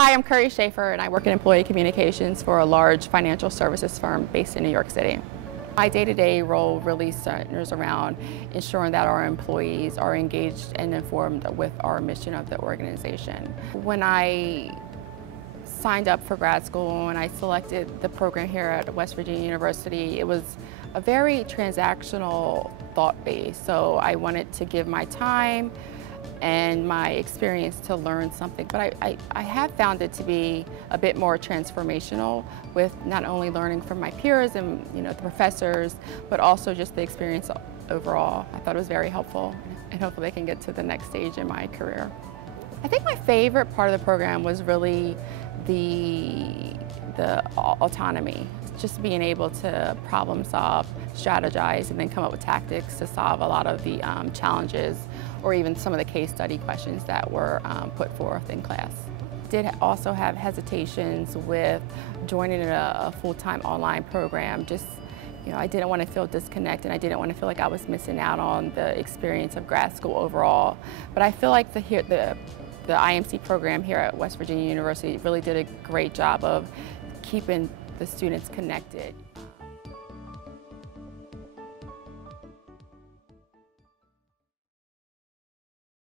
Hi, I'm Curry Schaefer and I work in employee communications for a large financial services firm based in New York City. My day-to-day role really centers around ensuring that our employees are engaged and informed with our mission of the organization. When I signed up for grad school and I selected the program here at West Virginia University, it was a very transactional thought base. So I wanted to give my time and my experience to learn something. But I have found it to be a bit more transformational with not only learning from my peers and the professors, but also just the experience overall. I thought it was very helpful and hopefully I can get to the next stage in my career. I think my favorite part of the program was really the autonomy. Just being able to problem solve, strategize, and then come up with tactics to solve a lot of the challenges or even some of the case study questions that were put forth in class. Did also have hesitations with joining a full-time online program. I didn't want to feel disconnected. I didn't want to feel like I was missing out on the experience of grad school overall. But I feel like the IMC program here at West Virginia University really did a great job of keeping the students connected.